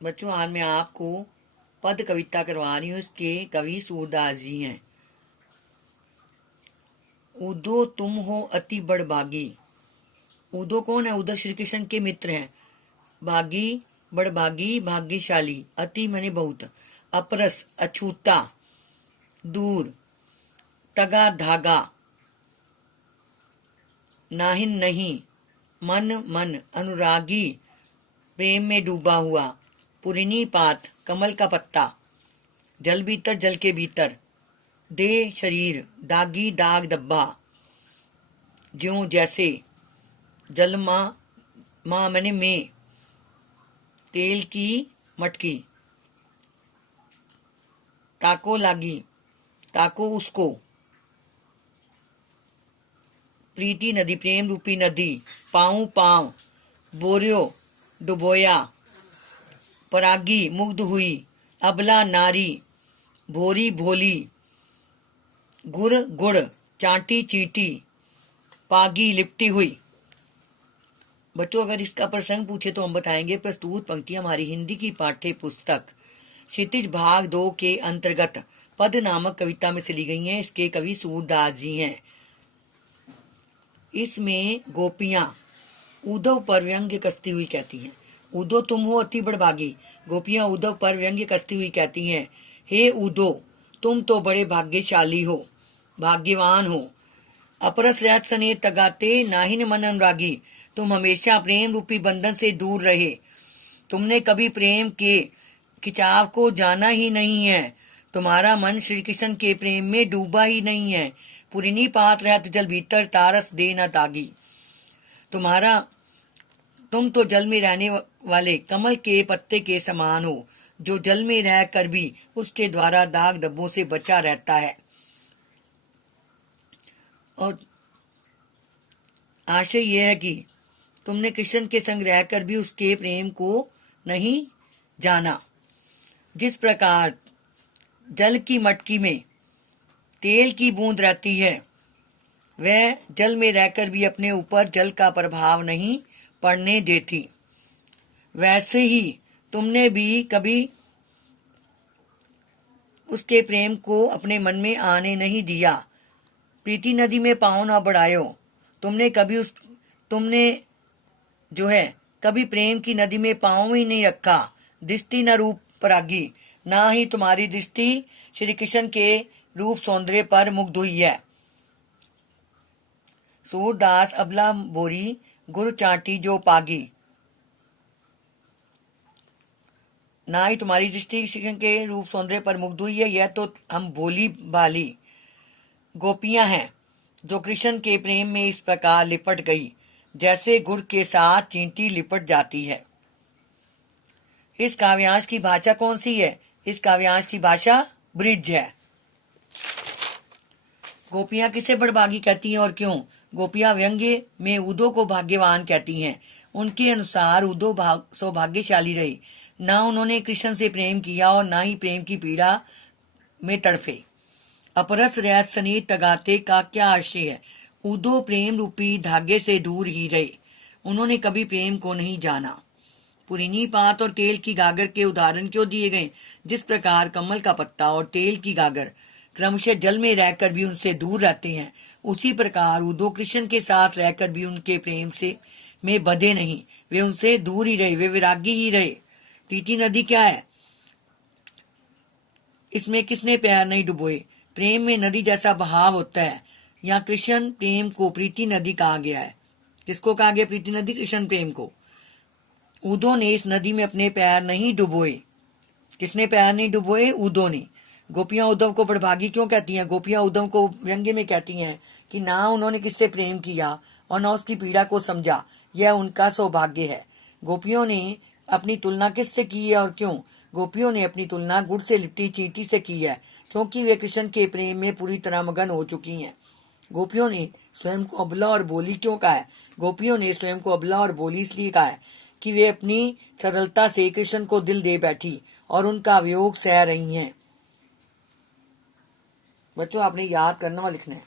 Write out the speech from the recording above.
बच्चों आज मैं आपको पद कविता करवा रही हूँ। इसके कवि सूरदास जी हैं। उदो तुम हो अति बड़भागी। उदो कौन है? उदो श्री कृष्ण के मित्र हैं। भागी बड़भागी भाग्यशाली। अति मने बहुत। अपरस अछूता। दूर। तगा धागा। नाहिन नहीं। मन मन अनुरागी प्रेम में डूबा हुआ। पुरिनी पात कमल का पत्ता। जल भीतर जल के भीतर। दे शरीर दागी दाग दब्बा। ज्यों जैसे। जल माँ मैंने में। तेल की मटकी। ताको लागी ताको उसको। प्रीति नदी प्रेम रूपी नदी। पाऊं पांव बोरियो डुबोया। परागी मुग्ध हुई। अबला नारी भोरी भोली। गुड़ गुड़ चांटी चीटी। पागी लिपटी हुई। बच्चों अगर इसका प्रसंग पूछे तो हम बताएंगे प्रस्तुत पंक्तियां हमारी हिंदी की पाठ्य पुस्तक क्षितिज भाग 2 के अंतर्गत पद नामक कविता में से ली गई हैं। इसके कवि सूरदास जी हैं। इसमें गोपियां उद्धव पर व्यंग्य कसती हुई कहती हैं। उदो तुम हो अति बड़भागी। गोपियां उद्धव पर व्यंग्य कसती हुई कहती हैं, हे उदो तुम तो बड़े भाग्यशाली हो, भाग्यवान हो। अपरस रहत सने तगाते नाहिन मन अनुरागी। तुम हमेशा प्रेम रूपी बंधन से दूर रहे। तुमने कभी प्रेम के खिंचाव को जाना ही नहीं है। तुम्हारा मन श्री कृष्ण के प्रेम में डूबा ही नहीं है। पुरिनी पात रहत जल भीतर तारस दे न तागी। तुम तो जल में रहने वाले कमल के पत्ते के समान हो, जो जल में रह कर भी उसके द्वारा दाग धब्बों से बचा रहता है। और आशय यह है कि तुमने कृष्ण के संग रहकर भी उसके प्रेम को नहीं जाना। जिस प्रकार जल की मटकी में तेल की बूंद रहती है, वह जल में रहकर भी अपने ऊपर जल का प्रभाव नहीं पड़ने देती, वैसे ही तुमने भी कभी उसके प्रेम को अपने मन में आने नहीं दिया। प्रीति नदी में पांव ना बढ़ायो। तुमने जो है कभी प्रेम की नदी में पांव ही नहीं रखा। दृष्टि न रूप परागी, ना ही तुम्हारी दृष्टि श्री कृष्ण के रूप सौंदर्य पर मुग्ध हुई है। सूरदास अबला बोरी गुरु चाटी जो पागी। ना ही तुम्हारी दृष्टि कृष्ण के रूप सौंदर्य पर मुग्ध हुई है, यह तो हम भोली भाली गोपियां हैं जो कृष्ण के प्रेम में इस प्रकार लिपट गई जैसे गुड़ के साथ चींटी लिपट जाती है। इस काव्यांश की भाषा कौन सी है? इस काव्यांश की भाषा ब्रिज है। गोपियां किसे बड़भागी कहती हैं और क्यों? गोपियां व्यंग्य में उदो को भाग्यवान कहती हैं। उनके अनुसार उदो सौभाग्यशाली रही। ना उन्होंने कृष्ण से प्रेम किया और ना ही प्रेम की पीड़ा में तड़फे। अपरस रहत सनी तगाते का क्या आशय है? उदो प्रेम रूपी धागे से दूर ही रहे। उन्होंने कभी प्रेम को नहीं जाना। पुरीनी पात और तेल की गागर के उदाहरण क्यों दिए गए? जिस प्रकार कमल का पत्ता और तेल की गागर क्रमशः जल में रहकर भी उनसे दूर रहते हैं, उसी प्रकार उदो कृष्ण के साथ रहकर भी उनके प्रेम से में बंधे नहीं, वे उनसे दूर ही रहे, वे विरागी ही रहे। प्रीति नदी क्या है? इसमें किसने पैर नहीं डुबोए? प्रेम में नदी जैसा बहाव होता है। यहाँ कृष्ण प्रेम को प्रीति नदी कहा गया है। किसको कहा गया प्रीति नदी? कृष्ण प्रेम को। उदो ने इस नदी में अपने पैर नहीं डुबोए। किसने पैर नहीं डुबोए? उदो ने। गोपियां उद्धव को बड़भागी क्यों कहती हैं? गोपियां उद्धव को व्यंग्य में कहती हैं कि ना उन्होंने किससे प्रेम किया और ना उसकी पीड़ा को समझा, यह उनका सौभाग्य है। गोपियों ने अपनी तुलना किससे की है और क्यों? गोपियों ने अपनी तुलना गुड़ से लिपटी चींटी से की है, क्योंकि वे कृष्ण के प्रेम में पूरी तरह मगन हो चुकी हैं। गोपियों ने स्वयं को अबला और बोली क्यों कहा है? गोपियों ने स्वयं को अबला और बोली इसलिए कहा है कि वे अपनी सरलता से कृष्ण को दिल दे बैठी और उनका वियोग सह रही हैं। बच्चों आपने याद करना व लिखना है।